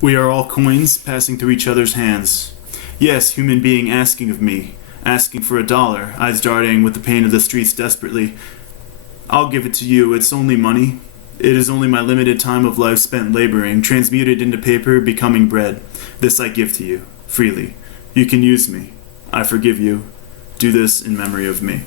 We are all coins passing through each other's hands. Yes, human being asking of me, asking for $1, eyes darting with the pain of the streets desperately. I'll give it to you, it's only money. It is only my limited time of life spent laboring, transmuted into paper, becoming bread. This I give to you, freely. You can use me. I forgive you. Do this in memory of me.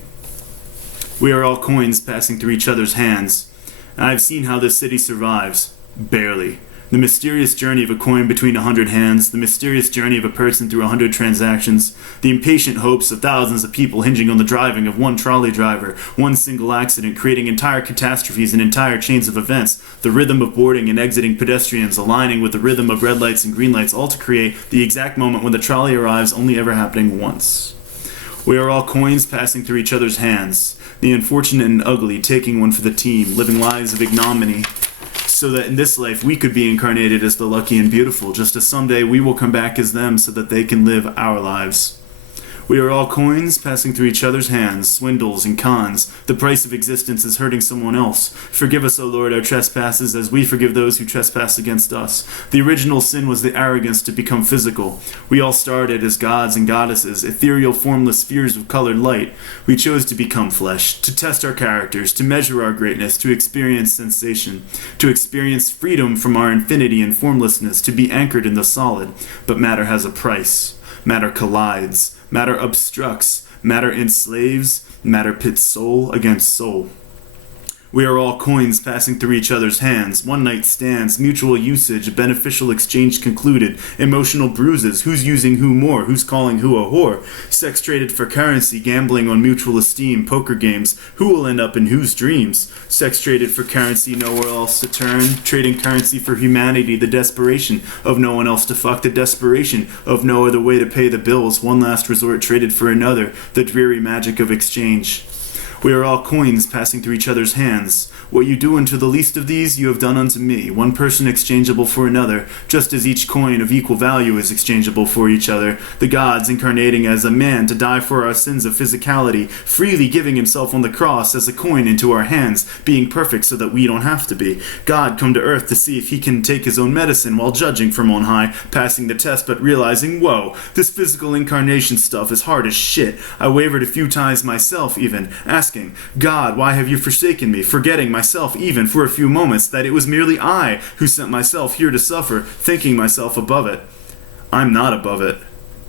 We are all coins passing through each other's hands. And I've seen how this city survives. Barely. The mysterious journey of a coin between 100 hands, the mysterious journey of a person through 100 transactions, the impatient hopes of thousands of people hinging on the driving of one trolley driver, one single accident creating entire catastrophes and entire chains of events, the rhythm of boarding and exiting pedestrians aligning with the rhythm of red lights and green lights, all to create the exact moment when the trolley arrives, only ever happening once. We are all coins passing through each other's hands, the unfortunate and ugly taking one for the team, living lives of ignominy, so that in this life we could be incarnated as the lucky and beautiful, just as someday we will come back as them so that they can live our lives. We are all coins passing through each other's hands, swindles and cons. The price of existence is hurting someone else. Forgive us, O Lord, our trespasses, as we forgive those who trespass against us. The original sin was the arrogance to become physical. We all started as gods and goddesses, ethereal, formless spheres of colored light. We chose to become flesh, to test our characters, to measure our greatness, to experience sensation, to experience freedom from our infinity and formlessness, to be anchored in the solid. But matter has a price. Matter collides. Matter obstructs, matter enslaves, matter pits soul against soul. We are all coins passing through each other's hands, one-night stands, mutual usage, beneficial exchange concluded, emotional bruises, who's using who more, who's calling who a whore, sex traded for currency, gambling on mutual esteem, poker games, who will end up in whose dreams, sex traded for currency, nowhere else to turn, trading currency for humanity, the desperation of no one else to fuck, the desperation of no other way to pay the bills, one last resort traded for another, the dreary magic of exchange. We are all coins passing through each other's hands. What you do unto the least of these, you have done unto me. One person exchangeable for another, just as each coin of equal value is exchangeable for each other. The gods incarnating as a man to die for our sins of physicality, freely giving himself on the cross as a coin into our hands, being perfect so that we don't have to be. God come to earth to see if he can take his own medicine while judging from on high, passing the test but realizing, whoa, this physical incarnation stuff is hard as shit. I wavered a few times myself even, asking, God, why have you forsaken me? Forgetting myself even for a few moments that it was merely I who sent myself here to suffer, thinking myself above it. I'm not above it.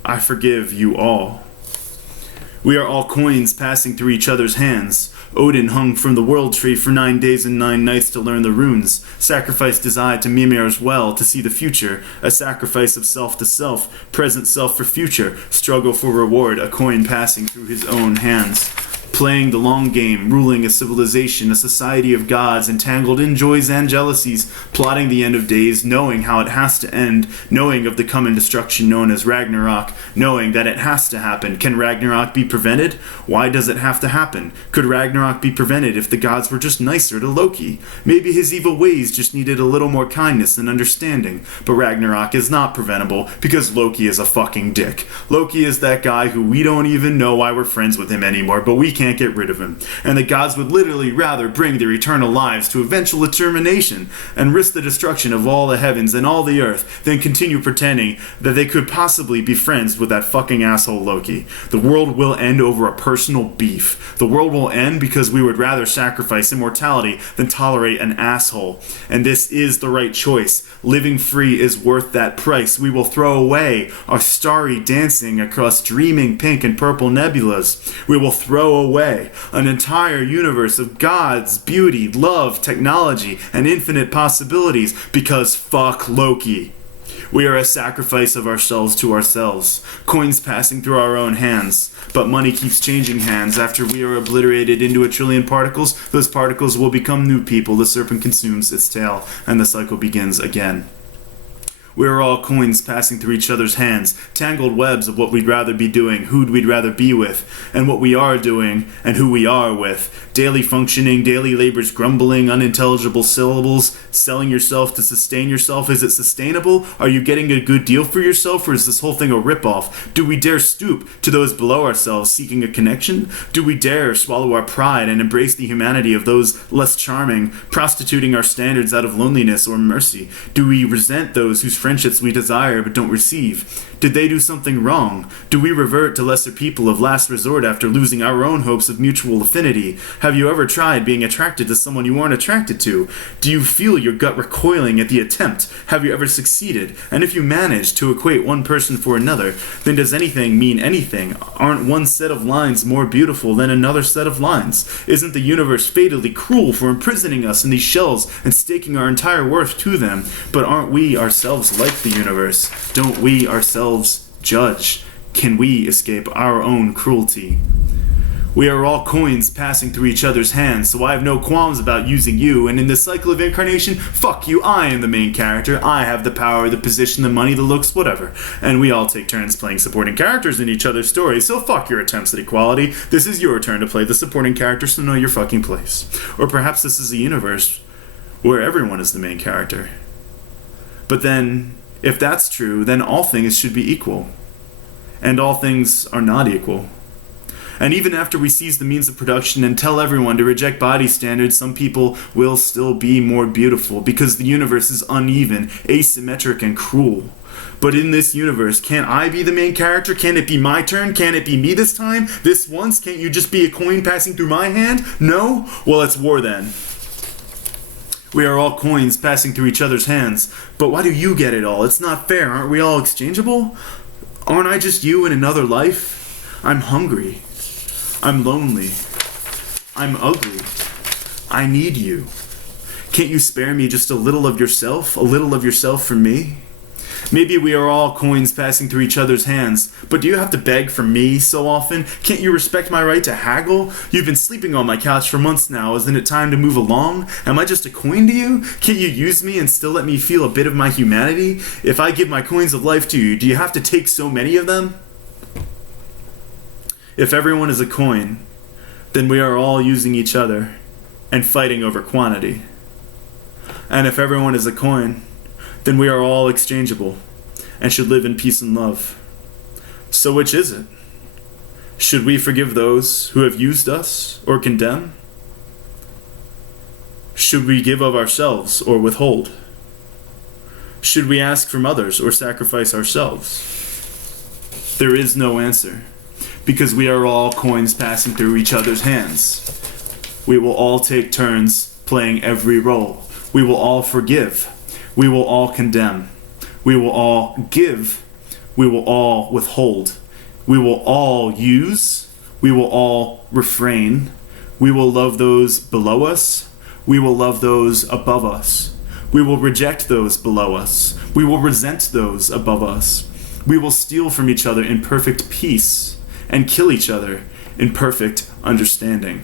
I forgive you all. We are all coins passing through each other's hands. Odin hung from the world tree for 9 days and 9 nights to learn the runes. Sacrificed his eye to Mimir's well to see the future. A sacrifice of self to self, present self for future. Struggle for reward, a coin passing through his own hands. Playing the long game, ruling a civilization, a society of gods, entangled in joys and jealousies, plotting the end of days, knowing how it has to end, knowing of the coming destruction known as Ragnarok, knowing that it has to happen. Can Ragnarok be prevented? Why does it have to happen? Could Ragnarok be prevented if the gods were just nicer to Loki? Maybe his evil ways just needed a little more kindness and understanding. But Ragnarok is not preventable because Loki is a fucking dick. Loki is that guy who we don't even know why we're friends with him anymore, but we can't get rid of him, and the gods would literally rather bring their eternal lives to eventual termination and risk the destruction of all the heavens and all the earth than continue pretending that they could possibly be friends with that fucking asshole Loki. The world will end over a personal beef. The world will end because we would rather sacrifice immortality than tolerate an asshole. And this is the right choice. Living free is worth that price. We will throw away our starry dancing across dreaming pink and purple nebulas. We will throw away an entire universe of gods, beauty, love, technology, and infinite possibilities because fuck Loki. We are a sacrifice of ourselves to ourselves, coins passing through our own hands, but money keeps changing hands. After we are obliterated into a trillion particles, those particles will become new people. The serpent consumes its tail, and the cycle begins again. We are all coins passing through each other's hands, tangled webs of what we'd rather be doing, who'd we'd rather be with, and what we are doing, and who we are with. Daily functioning, daily labors grumbling, unintelligible syllables, selling yourself to sustain yourself. Is it sustainable? Are you getting a good deal for yourself, or is this whole thing a ripoff? Do we dare stoop to those below ourselves seeking a connection? Do we dare swallow our pride and embrace the humanity of those less charming, prostituting our standards out of loneliness or mercy? Do we resent those whose friendships we desire but don't receive? Did they do something wrong? Do we revert to lesser people of last resort after losing our own hopes of mutual affinity? Have you ever tried being attracted to someone you aren't attracted to? Do you feel your gut recoiling at the attempt? Have you ever succeeded? And if you manage to equate one person for another, then does anything mean anything? Aren't one set of lines more beautiful than another set of lines? Isn't the universe fatally cruel for imprisoning us in these shells and staking our entire worth to them? But aren't we ourselves like the universe? Don't we ourselves judge? Can we escape our own cruelty? We are all coins passing through each other's hands, so I have no qualms about using you, and in this cycle of incarnation, fuck you, I am the main character. I have the power, the position, the money, the looks, whatever. And we all take turns playing supporting characters in each other's stories, so fuck your attempts at equality. This is your turn to play the supporting character, so know your fucking place. Or perhaps this is a universe where everyone is the main character. But then, if that's true, then all things should be equal. And all things are not equal. And even after we seize the means of production and tell everyone to reject body standards, some people will still be more beautiful because the universe is uneven, asymmetric, and cruel. But in this universe, can't I be the main character? Can it be my turn? Can it be me this time? This once? Can't you just be a coin passing through my hand? No? Well, it's war then. We are all coins passing through each other's hands. But why do you get it all? It's not fair. Aren't we all exchangeable? Aren't I just you in another life? I'm hungry. I'm lonely. I'm ugly. I need you. Can't you spare me just a little of yourself? A little of yourself for me? Maybe we are all coins passing through each other's hands, but do you have to beg for me so often? Can't you respect my right to haggle? You've been sleeping on my couch for months now. Isn't it time to move along? Am I just a coin to you? Can't you use me and still let me feel a bit of my humanity? If I give my coins of life to you, do you have to take so many of them? If everyone is a coin, then we are all using each other and fighting over quantity. And if everyone is a coin, then we are all exchangeable and should live in peace and love. So which is it? Should we forgive those who have used us or condemn? Should we give of ourselves or withhold? Should we ask from others or sacrifice ourselves? There is no answer, because we are all coins passing through each other's hands. We will all take turns playing every role. We will all forgive. We will all condemn. We will all give. We will all withhold. We will all use. We will all refrain. We will love those below us. We will love those above us. We will reject those below us. We will resent those above us. We will steal from each other in perfect peace and kill each other in perfect understanding.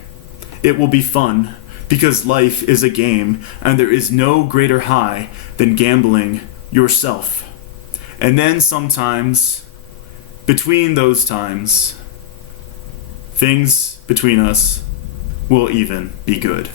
It will be fun, because life is a game, and there is no greater high than gambling yourself. And then sometimes, between those times, things between us will even be good.